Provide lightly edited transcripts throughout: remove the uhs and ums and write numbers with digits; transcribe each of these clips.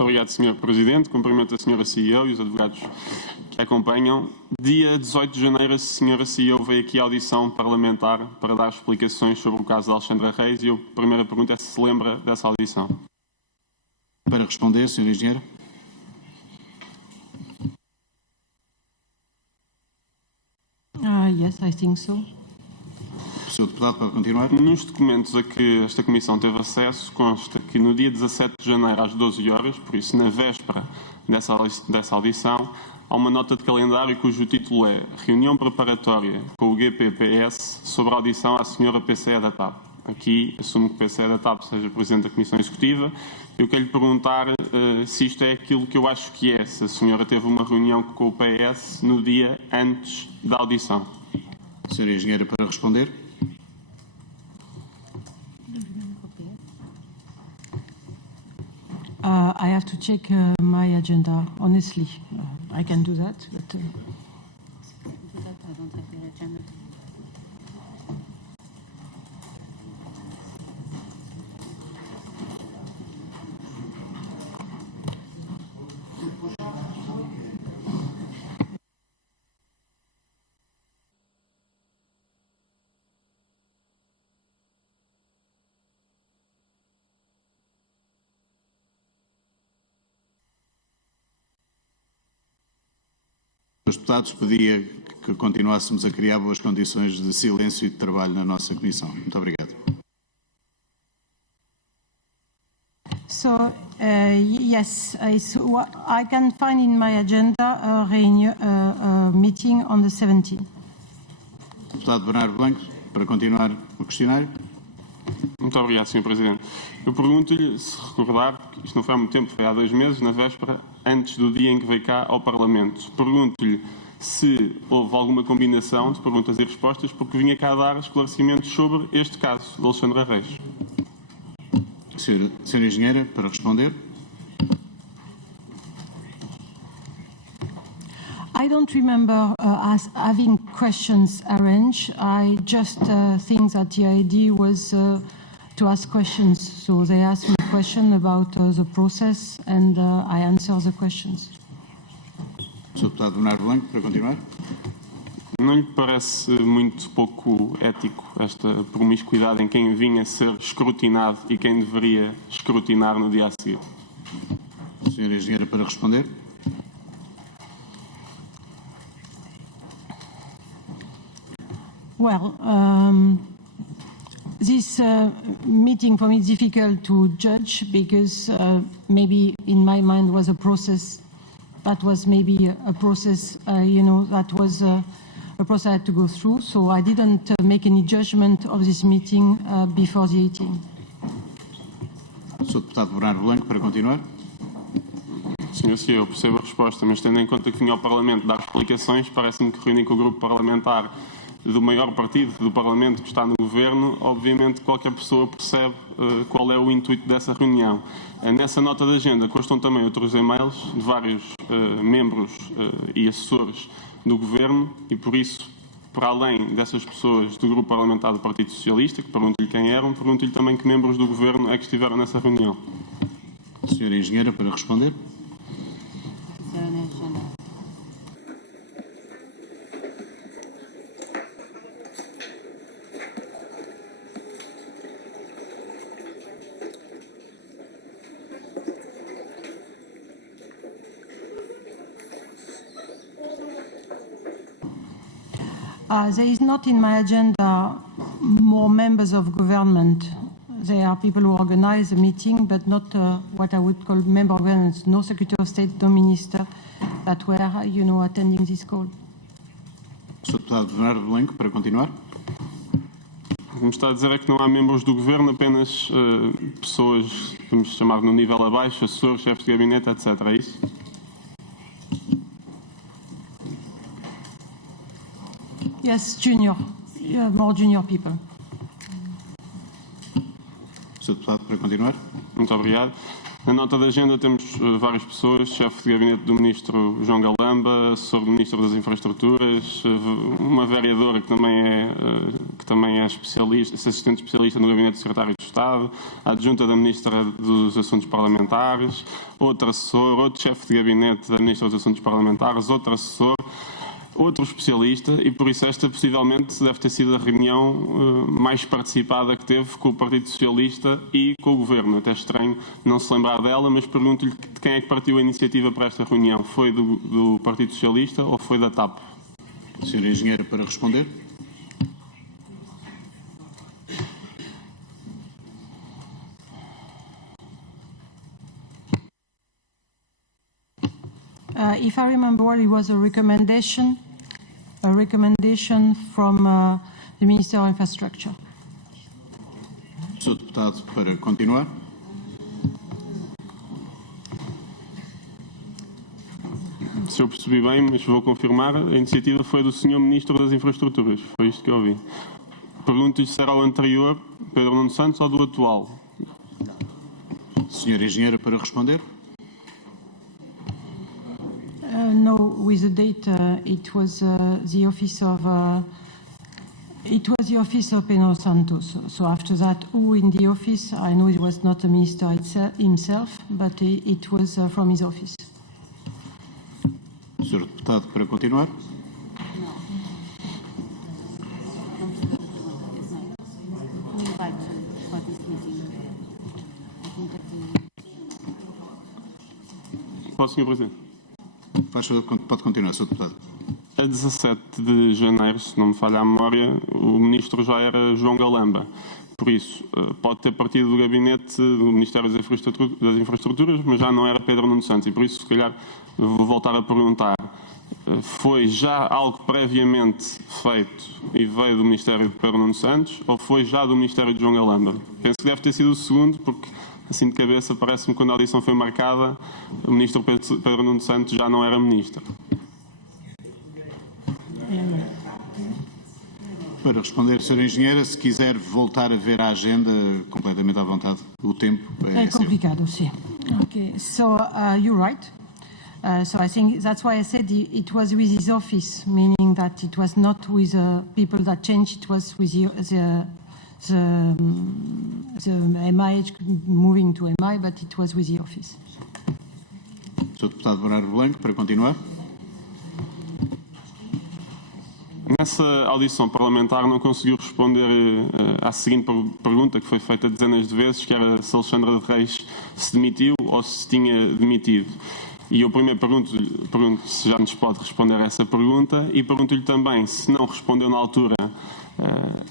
Muito obrigado, Sr. Presidente. Cumprimento a Sra. CEO e os advogados que a acompanham. Dia 18 de janeiro, a Sra. CEO veio aqui à audição parlamentar para dar explicações sobre o caso de Alexandra Reis e a primeira pergunta é se lembra dessa audição. Para responder, Sr. Engenheiro. Yes, I think so. O Sr. Deputado pode continuar. Nos documentos a que esta Comissão teve acesso, consta que no dia 17 de janeiro, às 12 horas, por isso na véspera dessa audição, há uma nota de calendário cujo título é Reunião preparatória com o GPPS sobre a audição à Sra. PCE da TAP. Aqui assumo que o PCE da TAP seja Presidente da Comissão Executiva. Eu quero lhe perguntar se isto é aquilo que eu acho que é, se a senhora teve uma reunião com o PS no dia antes da audição. Sr. Engenheiro, para responder. I have to check my agenda, honestly. I can do that, but... I don't have the agenda. Os deputados pedia que continuássemos a criar boas condições de silêncio e de trabalho na nossa Comissão. Muito obrigado. So, yes, I can find in my agenda a meeting on the 17th. Deputado Bernardo Blanco, para continuar o questionário. Muito obrigado, Sr. Presidente. Eu pergunto-lhe se recordar, que isto não foi há muito tempo, foi há 2 meses, na véspera, antes do dia em que veio cá ao Parlamento. Pergunto-lhe se houve alguma combinação de perguntas e respostas, porque vinha cá dar esclarecimentos sobre este caso de Alexandra Reis. Sr. Engenheiro, para responder. I don't remember us having questions arranged. I just think that the idea was to ask questions. So they asked me a question about the process and I answer the questions. Sr. Deputado Bernardo Blanco, para continuar. Não lhe parece muito pouco ético esta promiscuidade em quem vinha ser escrutinado e quem deveria escrutinar no dia a seguir? Sr. Engenheiro, para responder. Well, this meeting for me is difficult to judge because maybe in my mind was a process that was maybe a process, that was a process I had to go through. So I didn't make any judgment of this meeting before the 18th. Sr. Deputado Bernardo Blanco, para continuar. Senhor CEO, eu percebo a resposta, mas tendo em conta que vinha ao Parlamento dar explicações, parece-me que reunir com o grupo parlamentar do maior partido do Parlamento que está no Governo, obviamente qualquer pessoa percebe qual é o intuito dessa reunião. Nessa nota de agenda constam também outros e-mails de vários membros e assessores do Governo e por isso, para além dessas pessoas do grupo parlamentar do Partido Socialista, que pergunto-lhe quem eram, pergunto-lhe também que membros do Governo é que estiveram nessa reunião. Sra. Engenheira, para responder. There is not in my agenda more members of government. There are people who organize the meeting, but not what I would call member of government. No Secretary of State, no Minister that were, attending this call. Sr. Deputado Bernardo Blanco, para continuar. O que me está a dizer é que não há membros do Governo, apenas pessoas, vamos chamar no nível abaixo, assessores, chefes de gabinete, etc. É isso? Yes, more junior people. Sr. Deputado, para continuar. Muito obrigado. Na nota da agenda temos várias pessoas, chefe de gabinete do Ministro João Galamba, assessor do Ministro das Infraestruturas, uma vereadora que também também é assistente especialista no Gabinete do Secretário de Estado, a adjunta da Ministra dos Assuntos Parlamentares, outro assessor, outro chefe de gabinete da Ministra dos Assuntos Parlamentares, outro assessor, outro especialista, e por isso esta possivelmente deve ter sido a reunião mais participada que teve com o Partido Socialista e com o Governo. Até estranho não se lembrar dela, mas pergunto-lhe de quem é que partiu a iniciativa para esta reunião. Foi do Partido Socialista ou foi da TAP? Sr. Engenheiro, para responder. If I remember well, it was a recommendation from the Minister of Infrastructure. Sr. Deputado, para continuar. Se eu percebi bem, mas vou confirmar, a iniciativa foi do Sr. Ministro das Infraestruturas. Foi isto que eu ouvi. Pergunto-lhe se era o anterior, Pedro Nuno Santos, ou do atual. Sr. Engenheiro, para responder. No, with the date, it was the office of Pedro Santos. So after that, who in the office? I know it was not the minister himself, but it was from his office. Sr. Deputado, para continuar. We invite for this meeting. I think that Posso, Sr. Presidente? Pode continuar, Sr. Deputado. A 17 de janeiro, se não me falha a memória, o Ministro já era João Galamba. Por isso, pode ter partido do gabinete do Ministério das Infraestruturas, mas já não era Pedro Nuno Santos. E por isso, se calhar, vou voltar a perguntar. Foi já algo previamente feito e veio do Ministério de Pedro Nuno Santos ou foi já do Ministério de João Galamba? Penso que deve ter sido o segundo, porque assim de cabeça parece-me que quando a audição foi marcada, o Ministro Pedro Nuno Santos já não era Ministro. Para responder, Sr. Engenheira, se quiser voltar a ver a agenda, completamente à vontade, o tempo é seu. Complicado, sim. Okay, so you're right. So I think that's why I said it was with his office, meaning that it was not with people that changed, it was with the MIH moving to MI, but it was with the office. Sr. Deputado Bernardo Blanco, para continuar. Nessa audição parlamentar não conseguiu responder à seguinte pergunta que foi feita dezenas de vezes, que era se Alexandra de Reis se demitiu ou se tinha demitido. E eu primeiro pergunto se já nos pode responder a essa pergunta e pergunto-lhe também se não respondeu na altura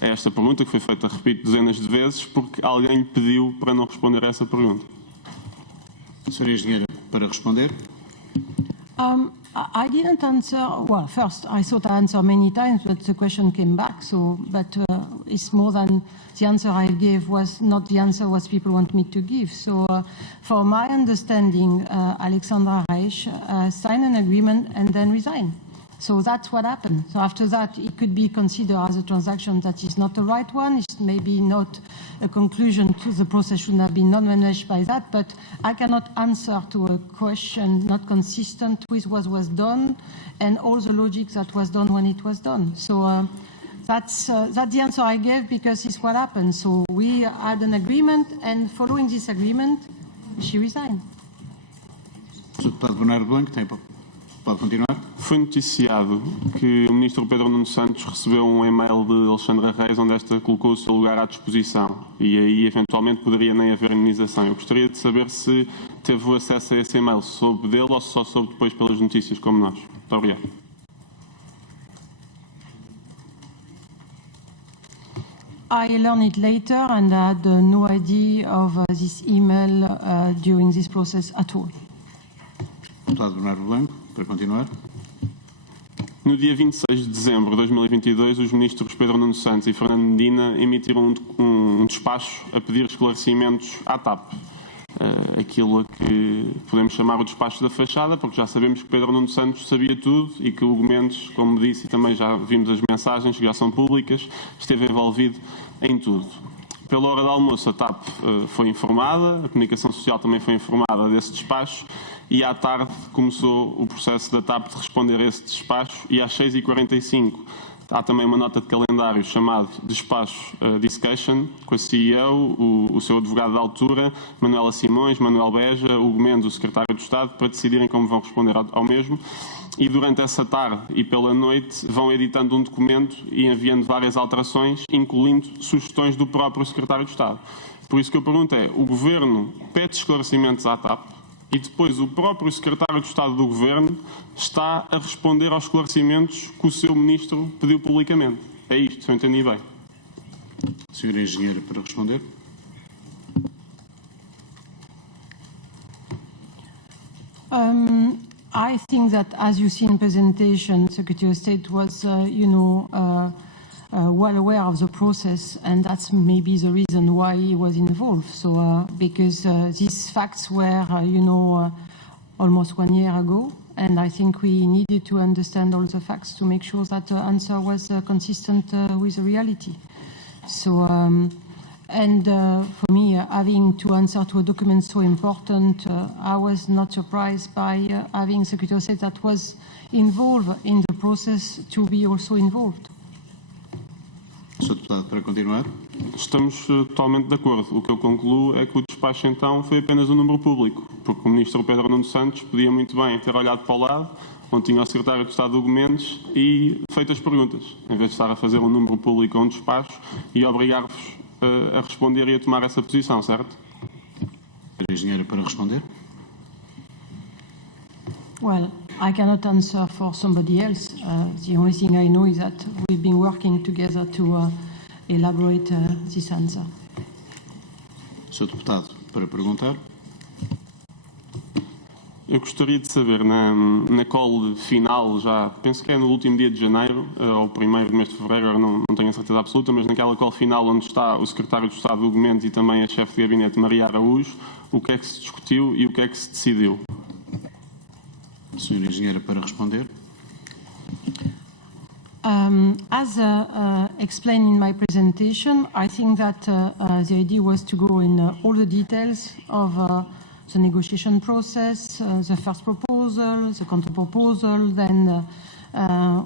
a esta pergunta, que foi feita, repito, dezenas de vezes, porque alguém lhe pediu para não responder a essa pergunta. Sr. Engenheiro, para responder. I didn't answer. Well, first, I thought I answered many times, but the question came back. So, but it's more than the answer I gave was not the answer what people want me to give. So, for my understanding, Alexandra Reich signed an agreement and then resigned. So that's what happened. So after that, it could be considered as a transaction that is not the right one. It's maybe not a conclusion to the process should have been not managed by that, but I cannot answer to a question not consistent with what was done and all the logic that was done when it was done. So that's the answer I gave because it's what happened. So we had an agreement and following this agreement, she resigned. Sr. Deputado Bernardo Blanco, pode continuar. Foi noticiado que o Ministro Pedro Nuno Santos recebeu um e-mail de Alexandra Reis onde esta colocou o seu lugar à disposição e aí eventualmente poderia nem haver indenização. Eu gostaria de saber se teve acesso a esse e-mail, se soube dele ou se só soube depois pelas notícias como nós. Muito obrigado. I learned it later and I had no idea of this email during this process at all. Deputado Bernardo Blanco, para continuar. No dia 26 de dezembro de 2022, os ministros Pedro Nuno Santos e Fernando Medina emitiram um despacho a pedir esclarecimentos à TAP. Aquilo a que podemos chamar o despacho da fachada, porque já sabemos que Pedro Nuno Santos sabia tudo e que o Hugo Mendes, como disse, e também já vimos as mensagens que já são públicas, esteve envolvido em tudo. Pela hora do almoço, a TAP foi informada, a Comunicação Social também foi informada desse despacho e à tarde começou o processo da TAP de responder a esse despacho e às 6h45 Há também uma nota de calendário chamado Despacho Discussion, com a CEO, o seu advogado da altura, Manuela Simões, Manuel Beja, Hugo Mendes, o secretário de Estado, para decidirem como vão responder ao mesmo. E durante essa tarde e pela noite vão editando um documento e enviando várias alterações, incluindo sugestões do próprio secretário de Estado. Por isso que eu pergunto é, o Governo pede esclarecimentos à TAP e depois o próprio secretário de Estado do Governo está a responder aos esclarecimentos que o seu ministro pediu publicamente. É isto, se eu entendi bem. Senhor Engenheiro, para responder. I think that, as you see in presentation, Secretary of State was, well aware of the process, and that's maybe the reason why he was involved. So, because these facts were, almost 1 year ago, and I think we needed to understand all the facts to make sure that the answer was consistent with the reality. So, for me, having to answer to a document so important, I was not surprised by having Secretary of State that was involved in the process to be also involved. Sr. Deputado, para continuar. Estamos totalmente de acordo. O que eu concluo é que o despacho, então, foi apenas um número público, porque o ministro Pedro Nuno Santos podia muito bem ter olhado para o lado, onde tinha o secretário de Estado Hugo Mendes, e feito as perguntas, em vez de estar a fazer um número público a um despacho e obrigar-vos a responder e a tomar essa posição, certo? Senhor Engenheiro, para responder. Well, I cannot answer for somebody else. The only thing I know is that we've been working together to elaborate this answer. Sr. Deputado, para perguntar. Eu gostaria de saber, na call final, já penso que é no último dia de janeiro, ou primeiro do mês de fevereiro, agora não tenho a certeza absoluta, mas naquela call final onde está o secretário de Estado Hugo Mendes e também a chefe de gabinete Maria Araújo, o que é que se discutiu e o que é que se decidiu? Senhor Engenheiro, para responder. As explained in my presentation, I think that the idea was to go in all the details of the negotiation process, the first proposal, the counter-proposal, then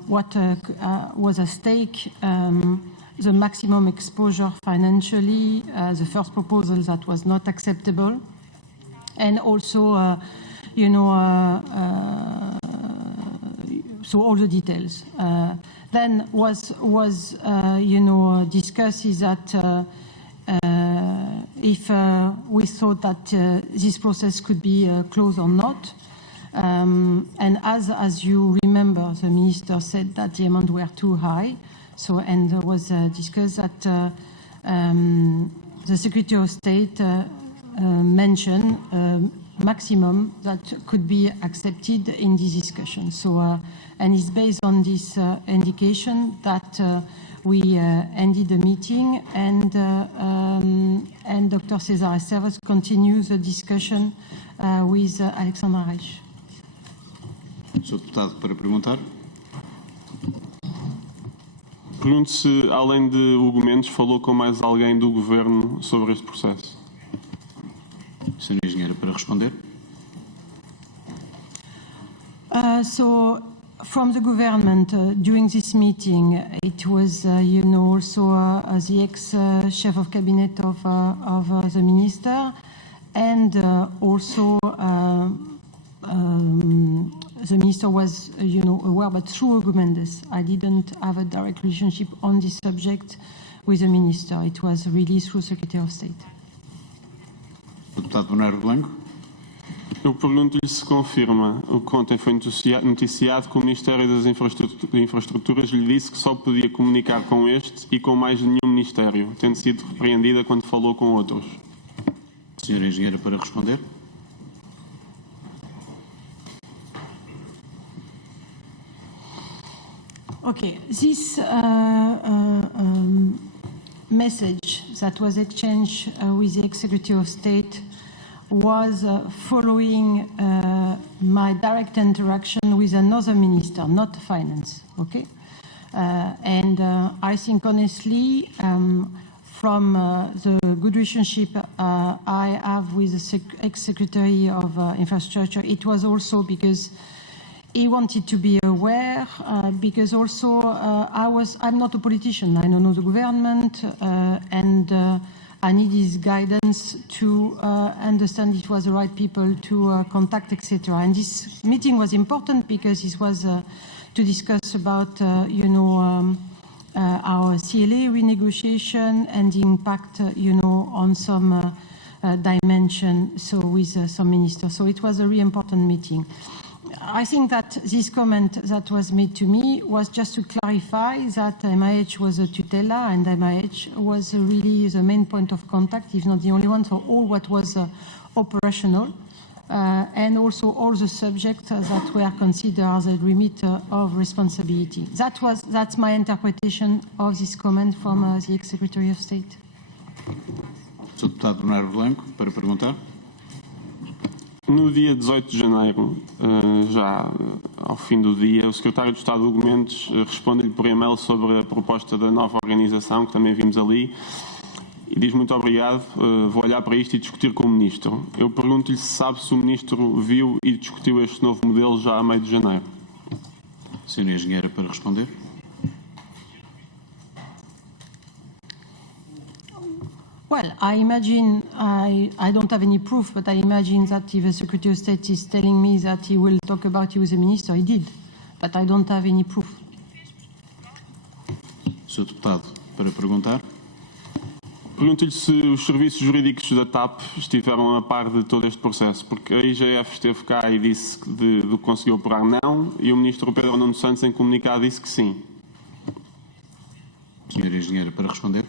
what was at stake, the maximum exposure financially, the first proposal that was not acceptable, and also, so all the details. Then was discussed is that if we thought that this process could be closed or not. And as you remember, the minister said that the amounts were too high. So, and there was discussed that the Secretary of State mentioned maximum that could be accepted in this discussion. So, and it's based on this indication that we ended the meeting, and Dr. César Esteves continues the discussion with Alexandra Reich. Sr. Deputado, para perguntar. Pergunto se, além de Hugo Mendes, falou com mais alguém do Governo sobre este processo. Senhor Engenheiro, para responder. So, from the government, during this meeting, it was, also the ex-chief of cabinet of the minister, and also the minister was, aware, but through Hugo Mendes. I didn't have a direct relationship on this subject with the minister. It was really through Secretary of State. Deputado Bernardo Blanco. Eu pergunto-lhe se confirma o que ontem foi noticiado que o Ministério das Infraestruturas lhe disse que só podia comunicar com este e com mais nenhum Ministério, tendo sido repreendida quando falou com outros. Senhor Engenheiro, para responder. Okay, this message that was exchanged with the ex-Secretary of State was following my direct interaction with another minister, not finance, okay? And I think honestly, from the good relationship I have with the ex-Secretary of Infrastructure, it was also because he wanted to be aware because also I'm not a politician. I don't know the government and I need his guidance to understand it was the right people to contact, etc. And this meeting was important because it was to discuss about, our CLA renegotiation and the impact, on some dimension, so with some ministers. So it was a really important meeting. I think that this comment that was made to me was just to clarify that MIH was a tutela and MIH was really the main point of contact, if not the only one, for all what was operational and also all the subjects that were considered as a remit of responsibility. That's my interpretation of this comment from the ex-Secretary of State. Sr. Deputado Bernardo Blanco, para perguntar. No dia 18 de janeiro, já ao fim do dia, o Secretário de Estado Hugo Mendes responde-lhe por e-mail sobre a proposta da nova organização, que também vimos ali, e diz muito obrigado, vou olhar para isto e discutir com o Ministro. Eu pergunto-lhe se sabe se o Ministro viu e discutiu este novo modelo já a meio de janeiro. Sra. Engenheira, para responder. Well, I imagine, I don't have any proof, but I imagine that if the Secretary of State is telling me that he will talk about it with the Minister, he did. But I don't have any proof. Sr. Deputado, para perguntar. Pergunto-lhe se os serviços jurídicos da TAP estiveram a par de todo este processo, porque a IGF esteve cá e disse do que conseguiu apurar não, e o Ministro Pedro Nuno Santos, em comunicado, disse que sim. Sra. Engenheira, para responder.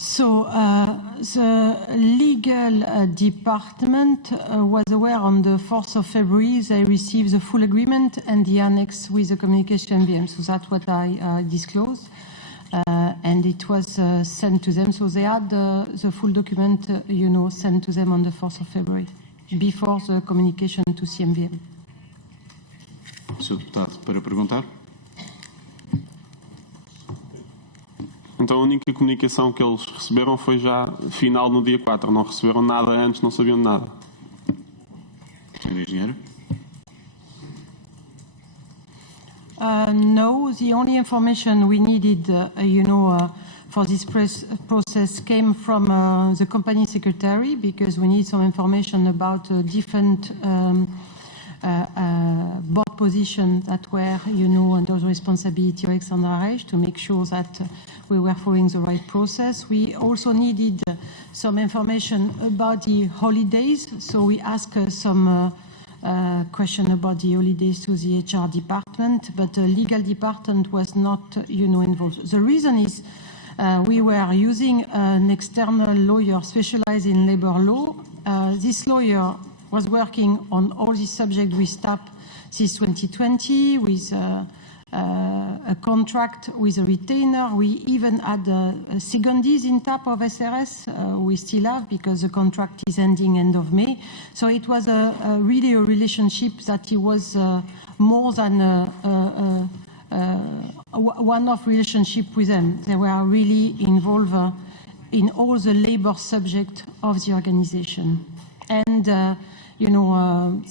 So the legal department was aware on the 4th of February they received the full agreement and the annex with the communication MVM. So that's what I disclosed. And it was sent to them. So they had the full document, sent to them on the 4th of February, before the communication to CMVM. Sr. Deputado, para perguntar. Então a única comunicação que eles receberam foi já final no dia 4, não receberam nada antes, não sabiam de nada. Sra. Engenheira. No, the only information we needed, for this process came from the company secretary because we need some information about different board positions that were, under the responsibility of Alexandra Reich to make sure that we were following the right process. We also needed some information about the holidays, so we asked some question about the holidays to the HR department, but the legal department was not, involved. The reason is we were using an external lawyer specialized in labor law. This lawyer was working on all these subjects with TAP since 2020, with a contract with a retainer. We even had secondees in TAP of SRS. We still have because the contract is ending end of May. So it was really a relationship that it was more than a one-off relationship with them. They were really involved in all the labor subject of the organization. And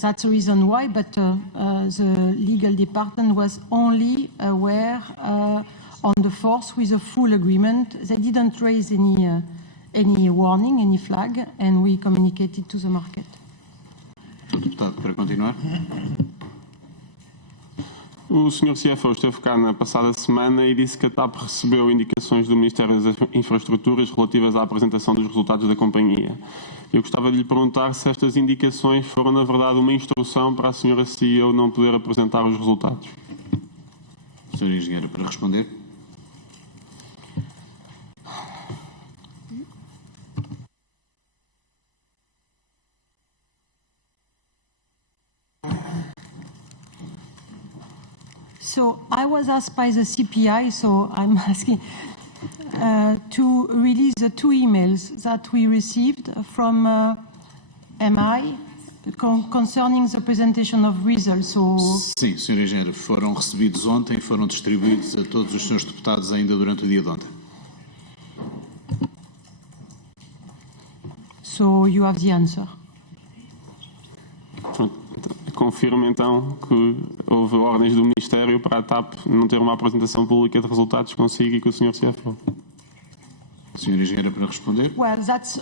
that's the reason why, but the legal department was only aware on the 4th with a full agreement. They didn't raise any warning, any flag, and we communicated to the market. Sr. Deputado, para continuar. O Sr. CFO esteve cá na passada semana e disse que a TAP recebeu indicações do Ministério das Infraestruturas relativas à apresentação dos resultados da companhia. Eu gostava de lhe perguntar se estas indicações foram, na verdade, uma instrução para a Sra. CEO não poder apresentar os resultados. Sra. Engenheira, para responder. So I was asked by the CPI, so I'm asking to release the two emails that we received from MI concerning the presentation of results. So Sim, Sra. Engenheira, foram recebidos ontem e foram distribuídos a todos os senhores deputados ainda durante o dia de ontem. So you have the answer. confirmo então que houve ordens do Ministério para a TAP não ter uma apresentação pública de resultados consigo e com o Sr. CFO. Senhora Engenheira, para responder. Well, that's,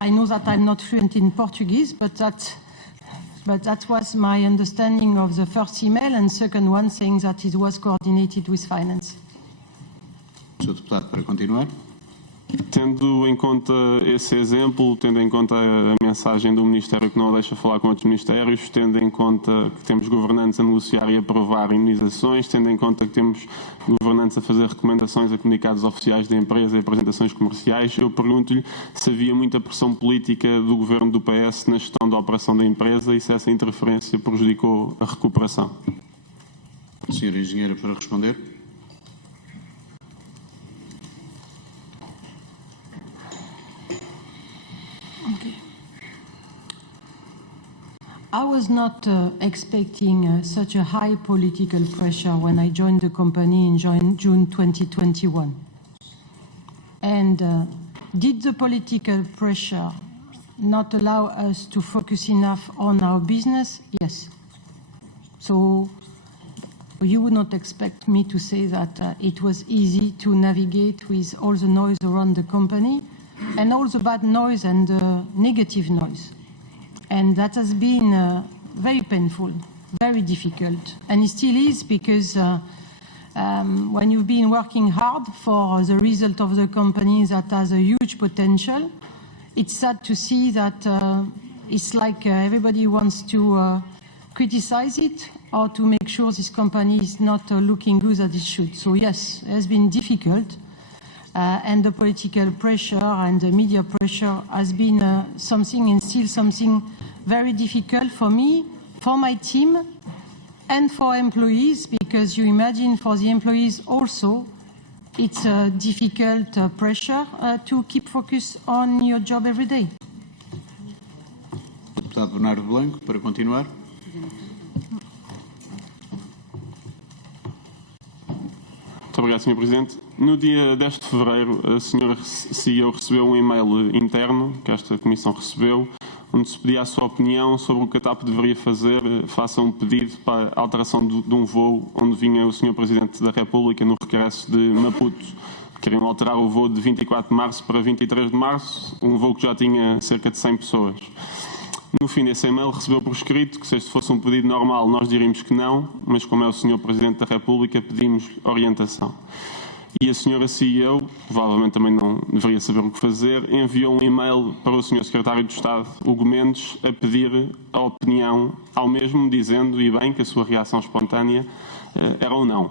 I know that I'm not fluent in Portuguese, but that was my understanding of the first email, and second one saying that it was coordinated with finance. Sr. Deputado, para continuar. Tendo em conta esse exemplo, tendo em conta a mensagem do Ministério que não a deixa falar com outros ministérios, tendo em conta que temos governantes a negociar e aprovar imunizações, tendo em conta que temos governantes a fazer recomendações a comunicados oficiais da empresa e apresentações comerciais, eu pergunto-lhe se havia muita pressão política do governo do PS na gestão da operação da empresa e se essa interferência prejudicou a recuperação. Senhora Engenheira, para responder. I was not expecting such a high political pressure when I joined the company in June 2021. And did the political pressure not allow us to focus enough on our business? Yes. So you would not expect me to say that it was easy to navigate with all the noise around the company and all the bad noise and negative noise. And that has been very painful, very difficult. And it still is, because when you've been working hard for the result of the company that has a huge potential, it's sad to see that it's like everybody wants to criticize it or to make sure this company is not looking good as it should. So yes, it has been difficult. And the political pressure and the media pressure has been something, and still something, very difficult for me, for my team, and for employees, because you imagine for the employees also, it's a difficult pressure to keep focus on your job every day. Deputado Bernardo Blanco, para continuar. Muito obrigado, Sr. Presidente. No dia 10 de fevereiro, a Sra. CEO recebeu um e-mail interno, que esta Comissão recebeu, onde se pedia a sua opinião sobre o que a TAP deveria fazer face a um pedido para a alteração de um voo onde vinha o Sr. Presidente da República no regresso de Maputo. Queriam alterar o voo de 24 de março para 23 de março, um voo que já tinha cerca de 100 pessoas. No fim desse e-mail recebeu por escrito que se este fosse um pedido normal nós diríamos que não, mas como é o Sr. Presidente da República pedimos orientação. E a Sra. CEO, provavelmente também não deveria saber o que fazer, enviou um e-mail para o Sr. Secretário de Estado, Hugo Mendes, a pedir a opinião ao mesmo, dizendo, e bem, que a sua reação espontânea era ou não.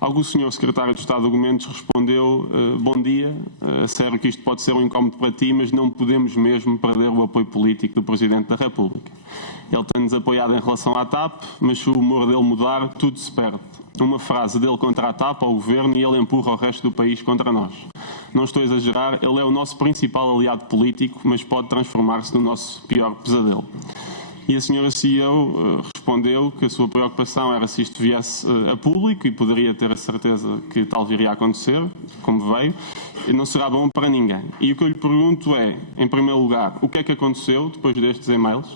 Ao que o Sr. Secretário de Estado, Hugo Mendes, respondeu, bom dia, sério que isto pode ser um incómodo para ti, mas não podemos mesmo perder o apoio político do Presidente da República. Ele tem-nos apoiado em relação à TAP, mas se o humor dele mudar, tudo se perde. Uma frase dele contra a TAP ao Governo e ele empurra o resto do país contra nós. Não estou a exagerar, ele é o nosso principal aliado político, mas pode transformar-se no nosso pior pesadelo. E a Sra. CEO respondeu que a sua preocupação era se isto viesse a público, e poderia ter a certeza que tal viria a acontecer, como veio, e não será bom para ninguém. E o que eu lhe pergunto é, em primeiro lugar, o que é que aconteceu depois destes e-mails?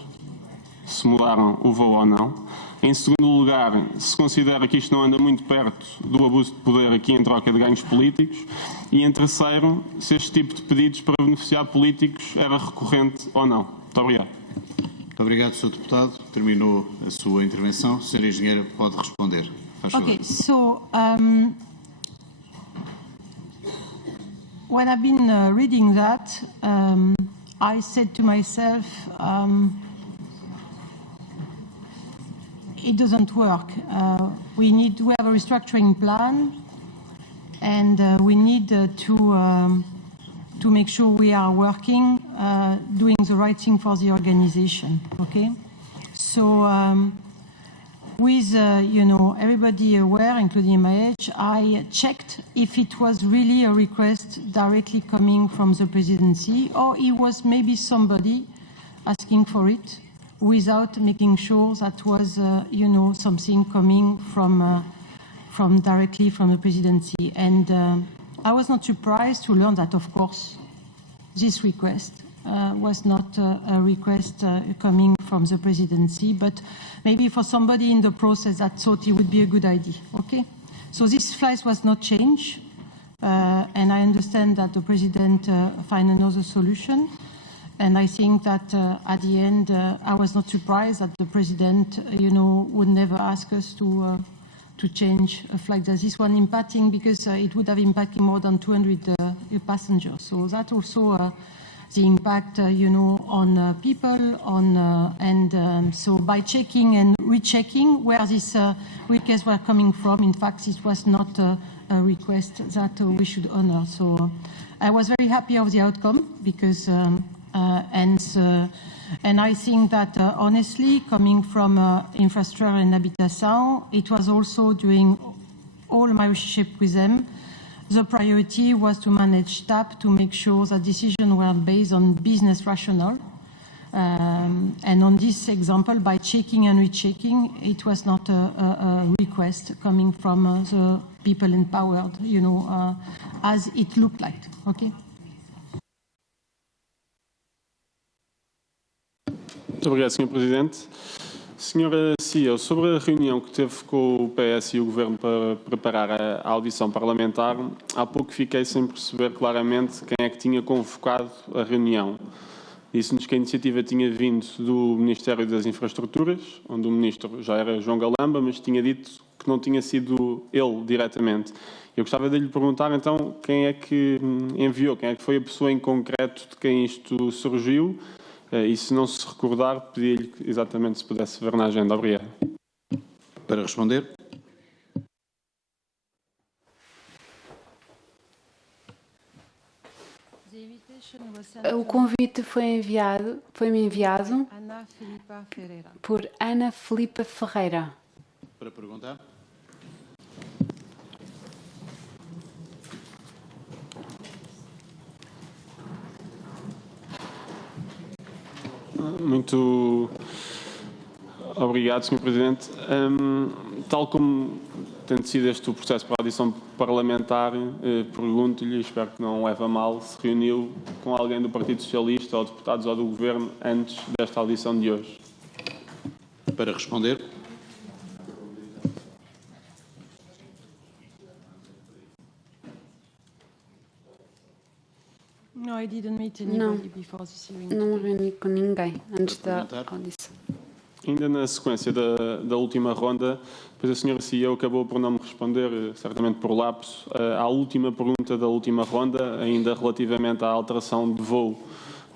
Se mudaram o voo ou não? Em segundo lugar, se considera que isto não anda muito perto do abuso de poder aqui em troca de ganhos políticos? E em terceiro, se este tipo de pedidos para beneficiar políticos era recorrente ou não? Muito obrigado. Muito obrigado, Sr. Deputado. Terminou a sua intervenção. Sra. Engenheira, pode responder. Okay, so when I've been reading that, I said to myself, it doesn't work. We have a restructuring plan, and we need to make sure we are working, doing the right thing for the organization. Okay, so with everybody aware, including MIH, I checked if it was really a request directly coming from the presidency, or it was maybe somebody asking for it, without making sure that was, something coming from directly from the presidency. And I was not surprised to learn that, of course, this request was not a request coming from the presidency, but maybe for somebody in the process that thought it would be a good idea. Okay, so this flight was not changed, and I understand that the president find another solution. And I think that at the end, I was not surprised that the president, would never ask us to change a flight as this one impacting, because it would have impacted more than 200 passengers. So that also the impact, on people, so by checking and rechecking where these requests were coming from, in fact, it was not a request that we should honor. So I was very happy of the outcome, because and I think that honestly, coming from Infrastructure and Habitation, it was also during all my relationship with them, the priority was to manage TAP to make sure that decisions were based on business rationale. And on this example, by checking and rechecking, it was not a request coming from the people empowered, as it looked like. Okay. Muito obrigado, Sr. Presidente. Sra. CEO, sobre a reunião que teve com o PS e o Governo para preparar a audição parlamentar, há pouco fiquei sem perceber claramente quem é que tinha convocado a reunião. Disse-nos que a iniciativa tinha vindo do Ministério das Infraestruturas, onde o Ministro já era João Galamba, mas tinha dito que não tinha sido ele diretamente. Eu gostava de lhe perguntar, então, quem é que enviou, quem é que foi a pessoa em concreto de quem isto surgiu, e se não se recordar, pedi-lhe exatamente se pudesse ver na agenda. Obrigado. Para responder. O convite foi-me enviado por Ana Filipa Ferreira. Para perguntar. Muito obrigado, Sr. Presidente. Tal como tem sido este o processo para a audição parlamentar, pergunto-lhe, espero que não leve a mal, se reuniu com alguém do Partido Socialista, ou deputados ou do Governo, antes desta audição de hoje. Para responder. No, I didn't meet anybody before this hearing. Não me reuni com ninguém antes da audição. Ainda na sequência da última ronda, depois a Sra. CEO acabou por não me responder, certamente por lapso, à última pergunta da última ronda, ainda relativamente à alteração de voo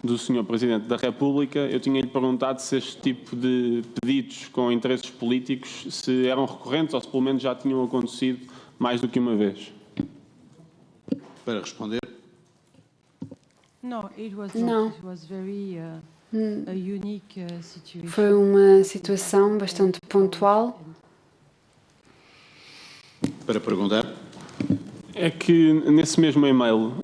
do Sr. Presidente da República. Eu tinha-lhe perguntado se este tipo de pedidos com interesses políticos se eram recorrentes ou se pelo menos já tinham acontecido mais do que uma vez. Para responder. No, it was Não. not. It was very a unique situation. Foi uma situação bastante pontual. Para perguntar. É que nesse mesmo e-mail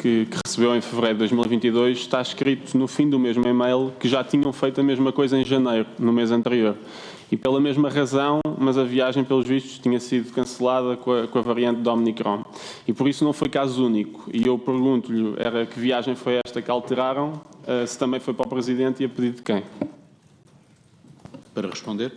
que recebeu em fevereiro de 2022 está escrito no fim do mesmo e-mail que já tinham feito a mesma coisa em janeiro, no mês anterior. E pela mesma razão, mas a viagem, pelos vistos, tinha sido cancelada com a variante do Omicron. E por isso não foi caso único. E eu pergunto-lhe, era que viagem foi esta que alteraram? Se também foi para o Presidente e a pedido de quem? Para responder.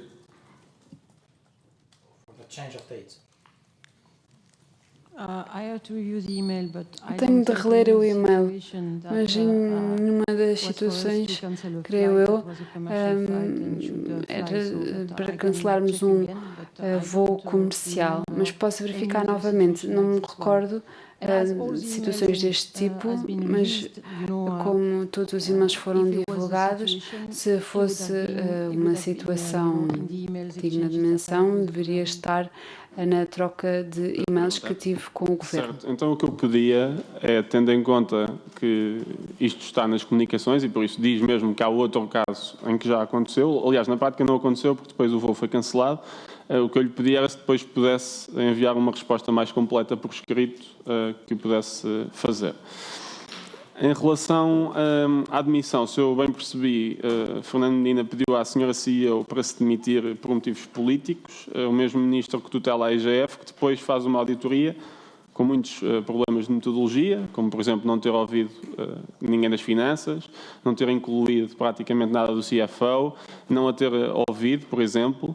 Tenho de reler o e-mail, mas em uma das situações, creio eu, era para cancelarmos um voo comercial, mas posso verificar novamente. Não me recordo de situações deste tipo, mas como todos os e-mails foram divulgados, se fosse uma situação digna de menção, deveria estar na troca de e-mails que tive com o Governo. Certo. Então o que eu pedia é, tendo em conta que isto está nas comunicações e por isso diz mesmo que há outro caso em que já aconteceu, aliás, na prática não aconteceu porque depois o voo foi cancelado, o que eu lhe pedia era se depois pudesse enviar uma resposta mais completa por escrito que pudesse fazer. Em relação à admissão, se eu bem percebi, Fernando Medina pediu à Sra. CEO para se demitir por motivos políticos, o mesmo ministro que tutela a IGF, que depois faz uma auditoria, com muitos problemas de metodologia, como, por exemplo, não ter ouvido ninguém das finanças, não ter incluído praticamente nada do CFO, não a ter ouvido, por exemplo,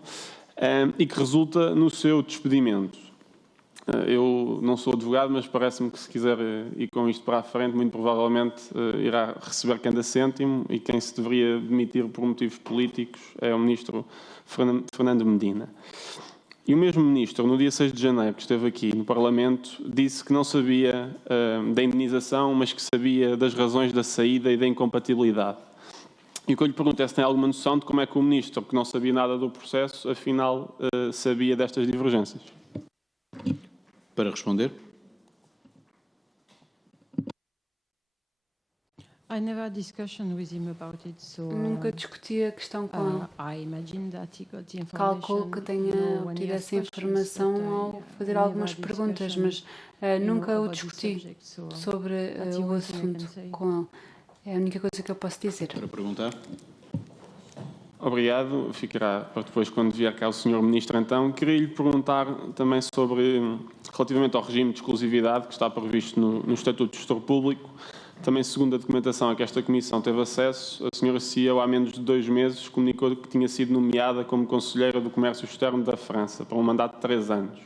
e que resulta no seu despedimento. Eu não sou advogado, mas parece-me que se quiser ir com isto para a frente, muito provavelmente irá receber cada cêntimo, e quem se deveria demitir por motivos políticos é o ministro Fernando Medina. E o mesmo ministro, no dia 6 de janeiro, que esteve aqui no Parlamento, disse que não sabia da indenização, mas que sabia das razões da saída e da incompatibilidade. E o que eu lhe pergunto é se tem alguma noção de como é que o ministro, que não sabia nada do processo, afinal sabia destas divergências. Para responder. I never had discussion with him about it, so Nunca discuti a questão com ele. I imagine that he got the information. Calculo que tenha obtido essa informação ao fazer algumas perguntas, mas nunca o discuti sobre o assunto com ele. É a única coisa que eu posso dizer. Para perguntar. Obrigado. Ficará para depois, quando vier cá o Sr. Ministro, então. Queria-lhe perguntar também sobre, relativamente ao regime de exclusividade que está previsto no Estatuto do Gestor Público. Também, segundo a documentação a que esta Comissão teve acesso, a Sra. CEO, há menos de 2 meses, comunicou que tinha sido nomeada como Conselheira do Comércio Externo da França, para um mandato de 3 anos.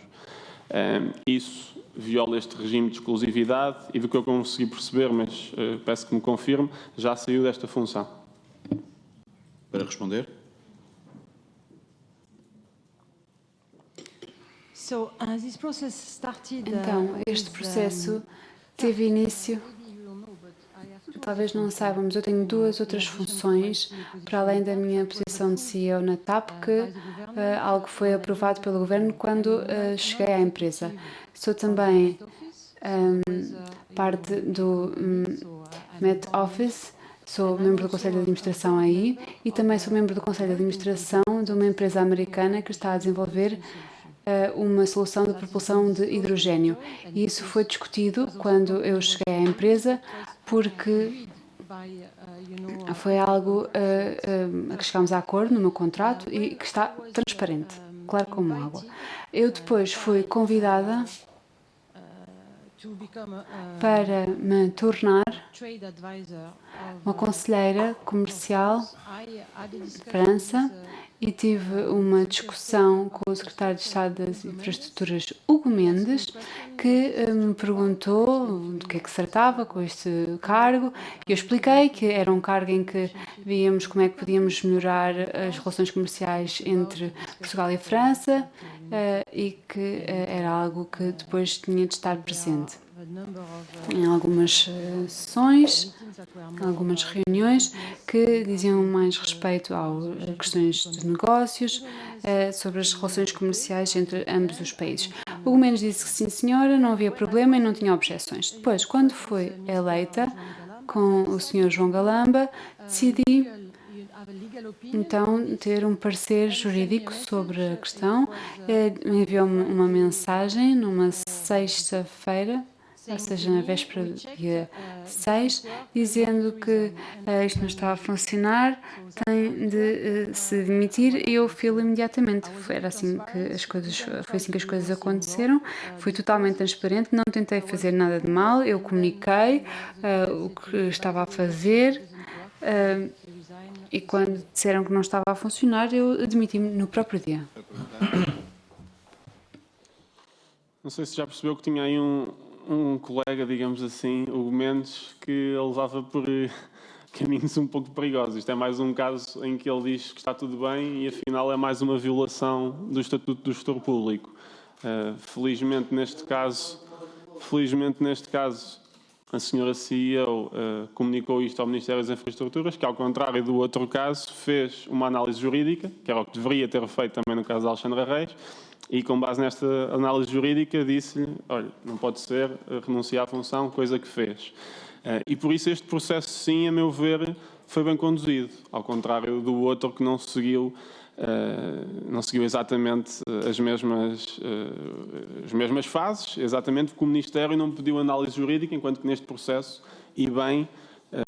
Isso viola este regime de exclusividade e, do que eu consegui perceber, mas peço que me confirme, já saiu desta função. Para responder. Então, este processo teve início, talvez não saibamos, eu tenho 2 outras funções, para além da minha posição de CEO na TAP, que algo foi aprovado pelo Governo quando cheguei à empresa. Sou também parte do Met Office, sou membro do Conselho de Administração aí e também sou membro do Conselho de Administração de uma empresa americana que está a desenvolver uma solução de propulsão de hidrogênio. E isso foi discutido quando eu cheguei à empresa, porque foi algo a que chegámos a acordo no meu contrato e que está transparente, claro como água. Eu depois fui convidada para me tornar uma conselheira comercial de França e tive uma discussão com o secretário de Estado das Infraestruturas, Hugo Mendes, que me perguntou do que é que se tratava com este cargo, e eu expliquei que era um cargo em que víamos como é que podíamos melhorar as relações comerciais entre Portugal e a França e que era algo que depois tinha de estar presente em algumas sessões, algumas reuniões que diziam mais respeito a questões de negócios, sobre as relações comerciais entre ambos os países. O Gomes disse que sim, senhora, não havia problema e não tinha objeções. Depois, quando foi eleita com o Sr. João Galamba, decidi então ter um parecer jurídico sobre a questão. Enviou-me uma mensagem numa sexta-feira, ou seja, na véspera do dia 6, dizendo que isto não estava a funcionar, tem de se demitir, e eu fui imediatamente. Foi assim que as coisas aconteceram. Fui totalmente transparente, não tentei fazer nada de mal, eu comuniquei o que estava a fazer, e quando disseram que não estava a funcionar, eu demiti-me no próprio dia. Não sei se já percebeu que tinha aí um colega, digamos assim, o Mendes, que ele levava por caminhos um pouco perigosos. Isto é mais um caso em que ele diz que está tudo bem e afinal é mais uma violação do Estatuto do Gestor Público. Felizmente neste caso, a senhora CEO comunicou isto ao Ministério das Infraestruturas, que ao contrário do outro caso, fez uma análise jurídica, que era o que deveria ter feito também no caso de Alexandra Reis, e com base nesta análise jurídica disse-lhe, olha, não pode ser, renunciar à função, coisa que fez. E por isso este processo, sim, a meu ver, foi bem conduzido, ao contrário do outro que não seguiu exatamente as mesmas fases, exatamente porque o Ministério não pediu análise jurídica, enquanto que neste processo, e bem,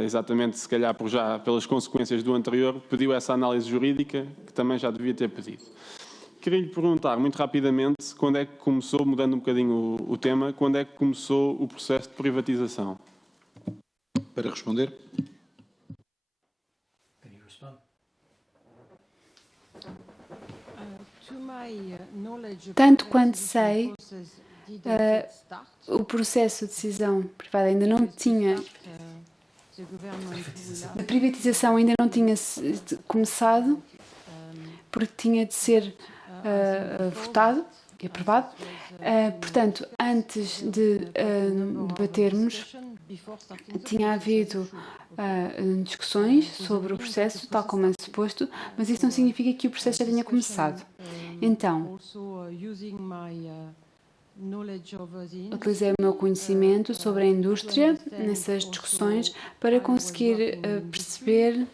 exatamente se calhar pelas consequências do anterior, pediu essa análise jurídica, que também já devia ter pedido. Queria lhe perguntar, muito rapidamente, quando é que começou, mudando um bocadinho o tema, quando é que começou o processo de privatização? Para responder. Tanto quanto sei, o processo de decisão privada ainda não tinha. A privatização ainda não tinha começado, porque tinha de ser votado e aprovado. Portanto, antes de debatermos, tinha havido discussões sobre o processo, tal como é suposto, mas isso não significa que o processo já tenha começado. Então, utilizei o meu conhecimento sobre a indústria nessas discussões para conseguir perceber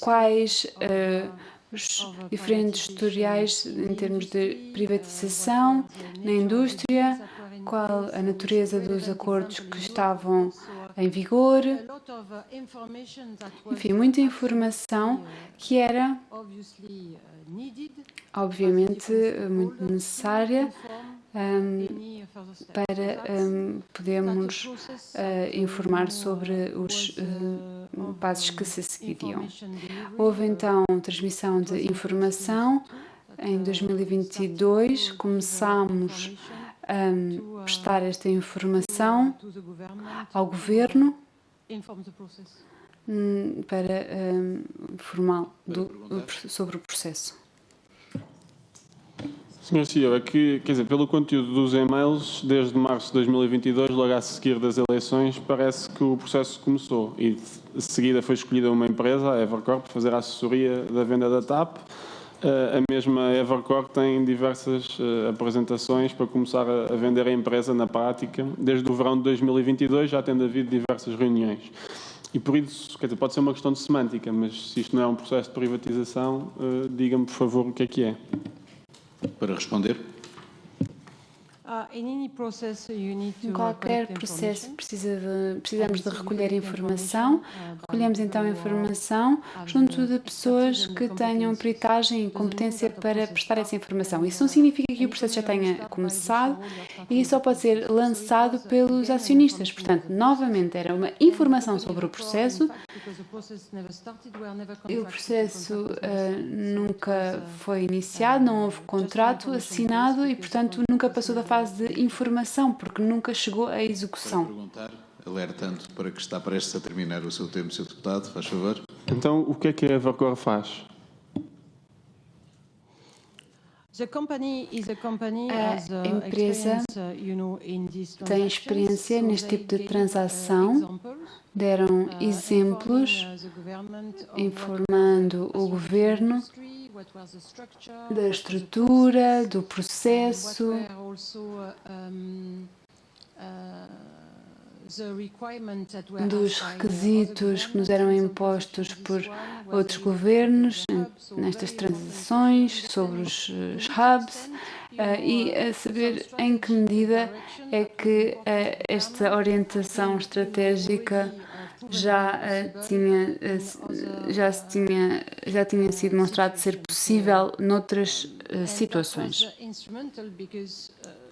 quais os diferentes historiais em termos de privatização na indústria, qual a natureza dos acordos que estavam em vigor, enfim, muita informação que era, obviamente, muito necessária para podermos informar sobre os passos que se seguiriam. Houve então transmissão de informação. Em 2022 começámos a prestar esta informação ao governo para informar sobre o processo. Sr. CEO, é que, quer dizer, pelo conteúdo dos e-mails, desde março de 2022, logo a seguir das eleições, parece que o processo começou e de seguida foi escolhida uma empresa, a Evercore, para fazer a assessoria da venda da TAP. A mesma Evercore tem diversas apresentações para começar a vender a empresa na prática. Desde o verão de 2022 já tendo havido diversas reuniões. E por isso, quer dizer, pode ser uma questão de semântica, mas se isto não é um processo de privatização, diga-me, por favor, o que é. Para responder. Em qualquer processo precisamos de recolher informação. Recolhemos então informação junto de pessoas que tenham peritagem e competência para prestar essa informação. Isso não significa que o processo já tenha começado e só pode ser lançado pelos acionistas. Portanto, novamente, era uma informação sobre o processo. E o processo nunca foi iniciado, não houve contrato assinado e, portanto, nunca passou da fase de informação, porque nunca chegou à execução. Para perguntar, alertando para que está prestes a terminar o seu tempo, Sr. Deputado, faz favor. Então, o que é que a Evercore faz? A empresa tem experiência neste tipo de transação, deram exemplos informando o governo da estrutura, do processo, dos requisitos que nos eram impostos por outros governos nestas transações, sobre os hubs, e a saber em que medida é que esta orientação estratégica já tinha sido demonstrado ser possível noutras situações.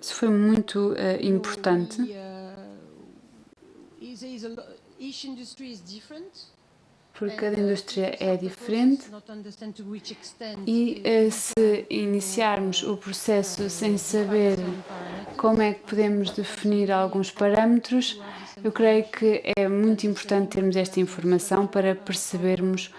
Isso foi muito importante. Porque cada indústria é diferente e se iniciarmos o processo sem saber como é que podemos definir alguns parâmetros, eu creio que é muito importante termos esta informação para percebermos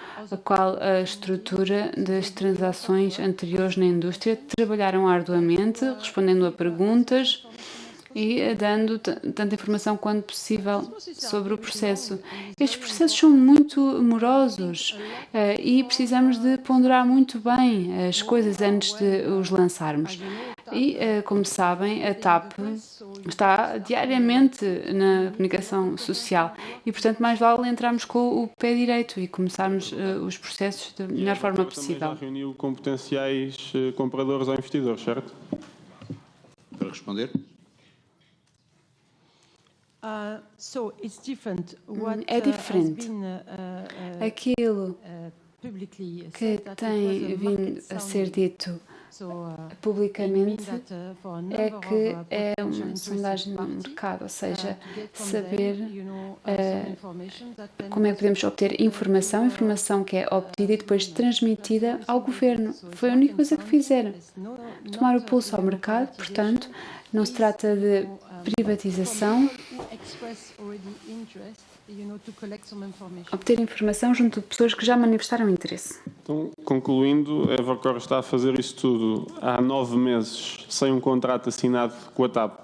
qual a estrutura das transações anteriores na indústria. Trabalharam arduamente, respondendo a perguntas e dando tanta informação quanto possível sobre o processo. Estes processos são muito morosos e precisamos de ponderar muito bem as coisas antes de os lançarmos. E, como sabem, a TAP está diariamente na comunicação social e, portanto, mais vale entrarmos com o pé direito e começarmos os processos da melhor forma possível. Já reuniu com potenciais compradores ou investidores, certo? Para responder. É diferente. Aquilo que tem vindo a ser dito publicamente é que é uma sondagem do mercado, ou seja, saber como é que podemos obter informação que é obtida e depois transmitida ao governo. Foi a única coisa que fizeram. Tomar o pulso ao mercado, portanto, não se trata de privatização, obter informação junto de pessoas que já manifestaram interesse. Então, concluindo, a Evercore está a fazer isso tudo há 9 meses, sem um contrato assinado com a TAP.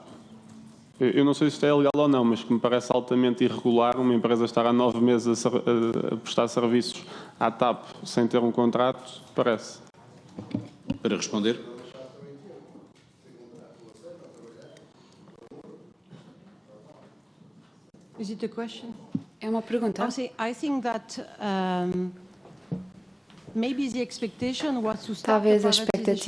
Eu não sei se isto é legal ou não, mas que me parece altamente irregular uma empresa estar há 9 meses a prestar serviços à TAP sem ter um contrato, parece. Para responder. Is it a question? É uma pergunta. I think that maybe the expectation was to start Talvez the a privatization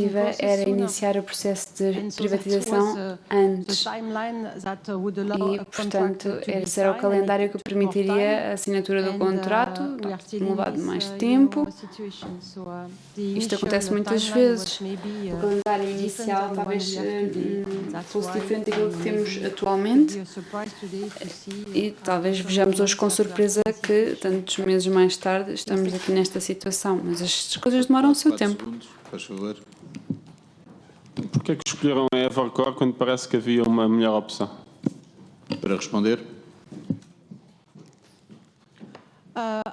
expectativa process era sooner. iniciar o processo de And so that privatização was, the antes. timeline that would allow E, a portanto, contract to be esse era o signed, calendário and que it took more permitiria time. a assinatura do And, contrato, we are still in levado this, mais tempo. situation. So, the Isto initial acontece muitas timeline vezes. was maybe, O calendário different inicial than the talvez one we have today. That's fosse why diferente daquilo que temos maybe atualmente. be a surprise today to see, E talvez vejamos hoje com surpresa que, tantos meses mais tarde, estamos aqui nesta situação. Mas as coisas demoram o seu 4 tempo. segundos, faz favor. Porquê é que escolheram a Evercore quando parece que havia uma melhor opção? Para responder.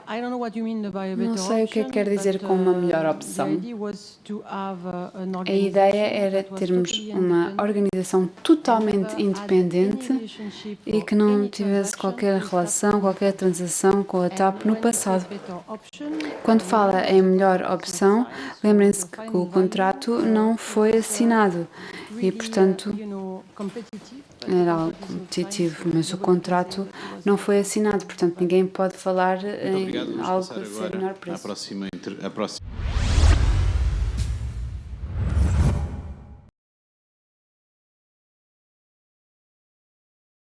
I don't know what you mean by a better Não sei o que é que quer dizer option, com uma but, melhor the opção. idea was to have an A ideia organization era that was termos totally uma independent organização totalmente independente e que não tivesse qualquer relação, qualquer transação com a TAP no passado. Quando fala em melhor opção, lembrem-se que o contrato não foi assinado e, portanto, era algo competitivo, mas o contrato não foi assinado, portanto, ninguém pode falar Muito obrigado. em Vamos algo passar de ser agora menor à preço. próxima.